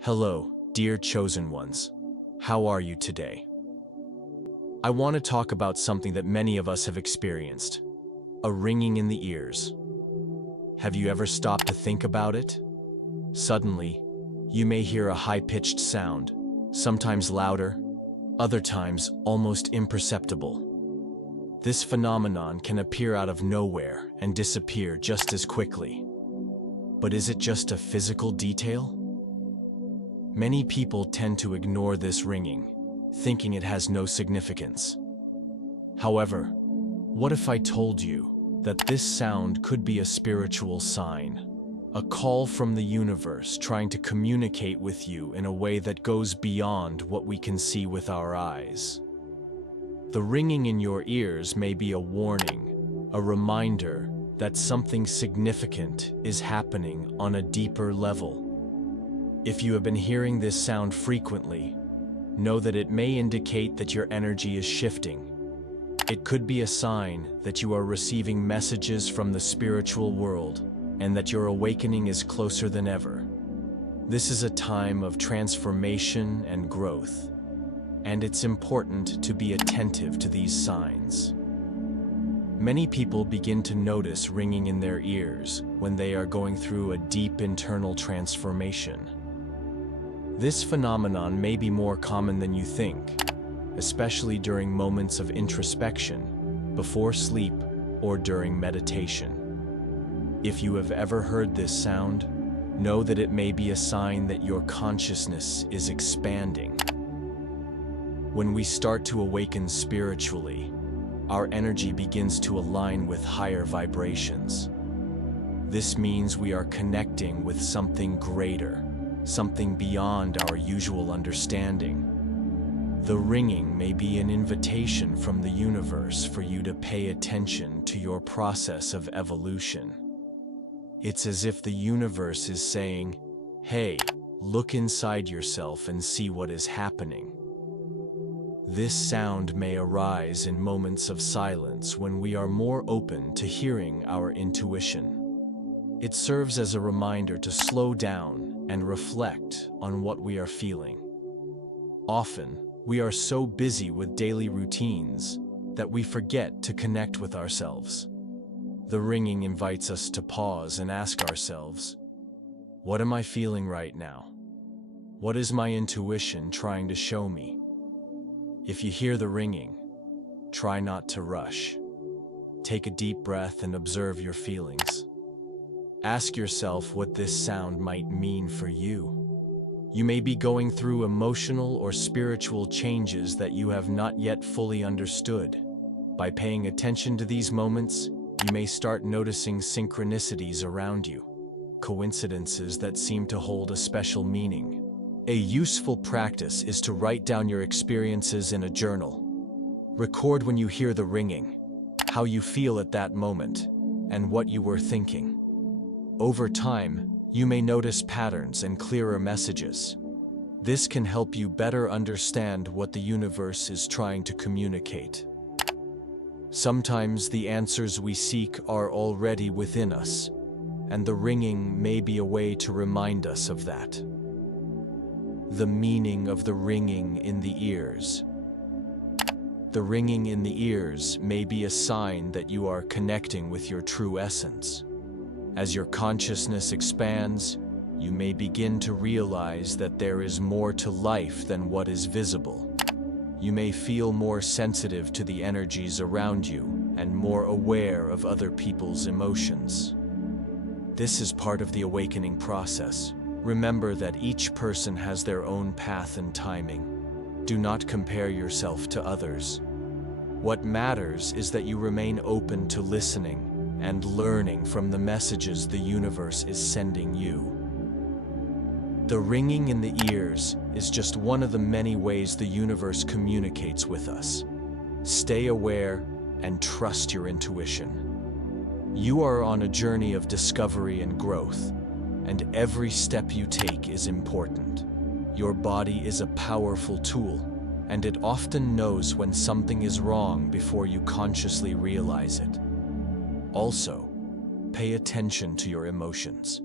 Hello, dear chosen ones. How are you today? I want to talk about something that many of us have experienced, a ringing in the ears. Have you ever stopped to think about it? Suddenly, you may hear a high-pitched sound, sometimes louder, other times almost imperceptible. This phenomenon can appear out of nowhere and disappear just as quickly. But is it just a physical detail? Many people tend to ignore this ringing, thinking it has no significance. However, what if I told you that this sound could be a spiritual sign, a call from the universe trying to communicate with you in a way that goes beyond what we can see with our eyes? The ringing in your ears may be a warning, a reminder that something significant is happening on a deeper level. If you have been hearing this sound frequently, know that it may indicate that your energy is shifting. It could be a sign that you are receiving messages from the spiritual world and that your awakening is closer than ever. This is a time of transformation and growth, and it's important to be attentive to these signs. Many people begin to notice ringing in their ears when they are going through a deep internal transformation. This phenomenon may be more common than you think, especially during moments of introspection, before sleep, or during meditation. If you have ever heard this sound, know that it may be a sign that your consciousness is expanding. When we start to awaken spiritually, our energy begins to align with higher vibrations. This means we are connecting with something greater, something beyond our usual understanding. The ringing may be an invitation from the universe for you to pay attention to your process of evolution. It's as if the universe is saying, "Hey, look inside yourself and see what is happening." This sound may arise in moments of silence when we are more open to hearing our intuition. It serves as a reminder to slow down and reflect on what we are feeling. Often, we are so busy with daily routines that we forget to connect with ourselves. The ringing invites us to pause and ask ourselves, what am I feeling right now? What is my intuition trying to show me? If you hear the ringing, try not to rush. Take a deep breath and observe your feelings. Ask yourself what this sound might mean for you. You may be going through emotional or spiritual changes that you have not yet fully understood. By paying attention to these moments, you may start noticing synchronicities around you, coincidences that seem to hold a special meaning. A useful practice is to write down your experiences in a journal. Record when you hear the ringing, how you feel at that moment, and what you were thinking. Over time, you may notice patterns and clearer messages. This can help you better understand what the universe is trying to communicate. Sometimes the answers we seek are already within us, and the ringing may be a way to remind us of that. The meaning of the ringing in the ears. The ringing in the ears may be a sign that you are connecting with your true essence. As your consciousness expands, you may begin to realize that there is more to life than what is visible. You may feel more sensitive to the energies around you and more aware of other people's emotions. This is part of the awakening process. Remember that each person has their own path and timing. Do not compare yourself to others. What matters is that you remain open to listening and learning from the messages the universe is sending you. The ringing in the ears is just one of the many ways the universe communicates with us. Stay aware and trust your intuition. You are on a journey of discovery and growth, and every step you take is important. Your body is a powerful tool, and it often knows when something is wrong before you consciously realize it. Also, pay attention to your emotions.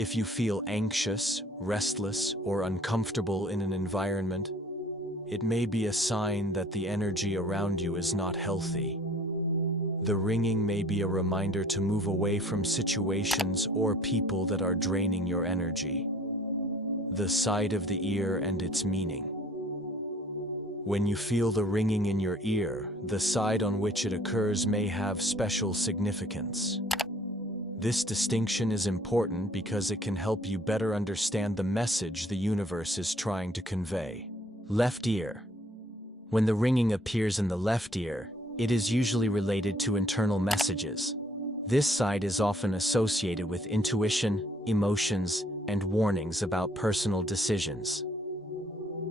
If you feel anxious, restless, or uncomfortable in an environment, it may be a sign that the energy around you is not healthy. The ringing may be a reminder to move away from situations or people that are draining your energy. The side of the ear and its meaning. When you feel the ringing in your ear, the side on which it occurs may have special significance. This distinction is important because it can help you better understand the message the universe is trying to convey. Left ear. When the ringing appears in the left ear, it is usually related to internal messages. This side is often associated with intuition, emotions, and warnings about personal decisions.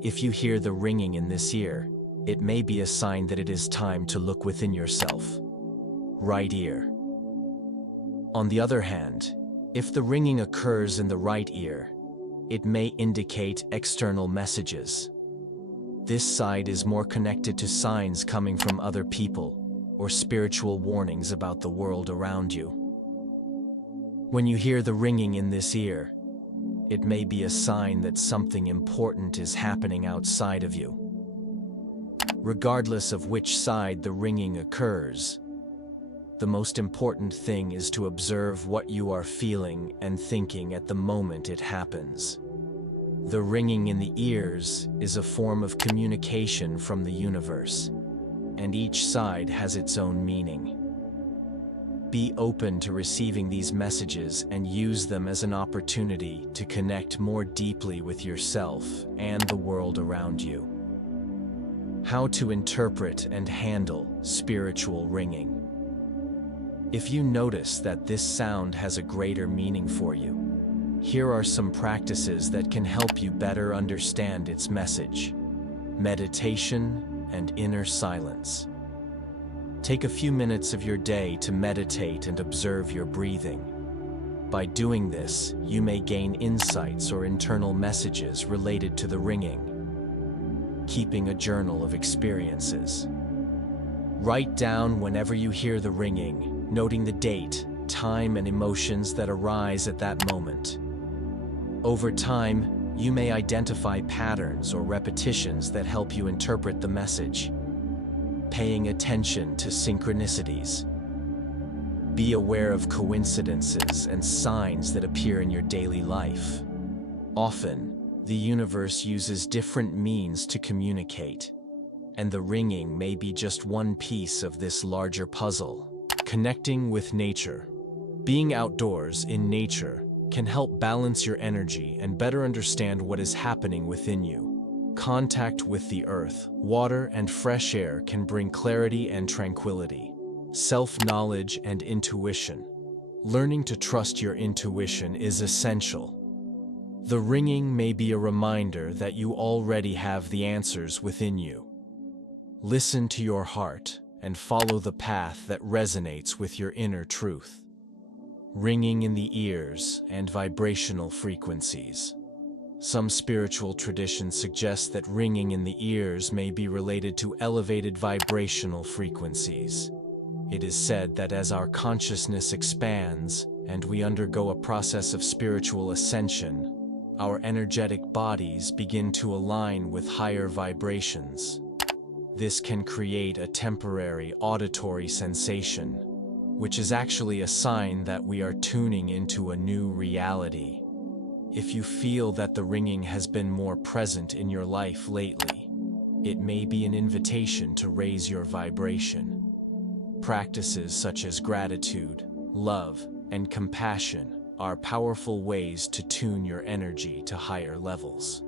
If you hear the ringing in this ear, it may be a sign that it is time to look within yourself. Right ear. On the other hand, if the ringing occurs in the right ear, it may indicate external messages. This side is more connected to signs coming from other people or spiritual warnings about the world around you. When you hear the ringing in this ear, it may be a sign that something important is happening outside of you. Regardless of which side the ringing occurs, the most important thing is to observe what you are feeling and thinking at the moment it happens. The ringing in the ears is a form of communication from the universe, and each side has its own meaning. Be open to receiving these messages and use them as an opportunity to connect more deeply with yourself and the world around you. How to interpret and handle spiritual ringing. If you notice that this sound has a greater meaning for you, here are some practices that can help you better understand its message. Meditation and inner silence. Take a few minutes of your day to meditate and observe your breathing. By doing this, you may gain insights or internal messages related to the ringing. Keeping a journal of experiences. Write down whenever you hear the ringing, noting the date, time, and emotions that arise at that moment. Over time, you may identify patterns or repetitions that help you interpret the message. Paying attention to synchronicities. Be aware of coincidences and signs that appear in your daily life. Often, the universe uses different means to communicate, and the ringing may be just one piece of this larger puzzle. Connecting with nature. Being outdoors in nature can help balance your energy and better understand what is happening within you. Contact with the earth, water, and fresh air can bring clarity and tranquility. Self-knowledge and intuition. Learning to trust your intuition is essential. The ringing may be a reminder that you already have the answers within you. Listen to your heart and follow the path that resonates with your inner truth. Ringing in the ears and vibrational frequencies. Some spiritual traditions suggest that ringing in the ears may be related to elevated vibrational frequencies. It is said that as our consciousness expands and we undergo a process of spiritual ascension, our energetic bodies begin to align with higher vibrations. This can create a temporary auditory sensation, which is actually a sign that we are tuning into a new reality. If you feel that the ringing has been more present in your life lately, it may be an invitation to raise your vibration. Practices such as gratitude, love, and compassion are powerful ways to tune your energy to higher levels.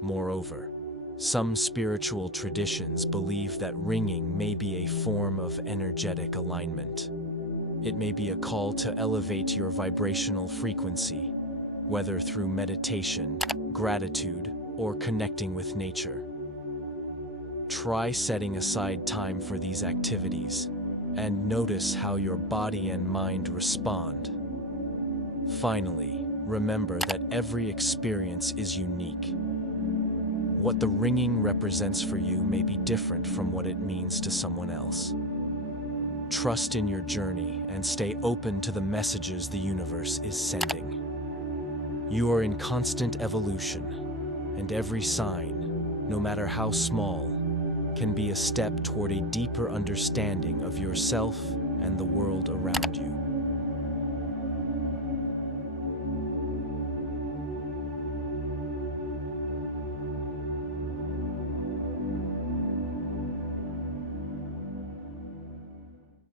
Moreover, some spiritual traditions believe that ringing may be a form of energetic alignment. It may be a call to elevate your vibrational frequency, whether through meditation, gratitude, or connecting with nature. Try setting aside time for these activities, and notice how your body and mind respond. Finally, remember that every experience is unique. What the ringing represents for you may be different from what it means to someone else. Trust in your journey and stay open to the messages the universe is sending. You are in constant evolution, and every sign, no matter how small, can be a step toward a deeper understanding of yourself and the world around you.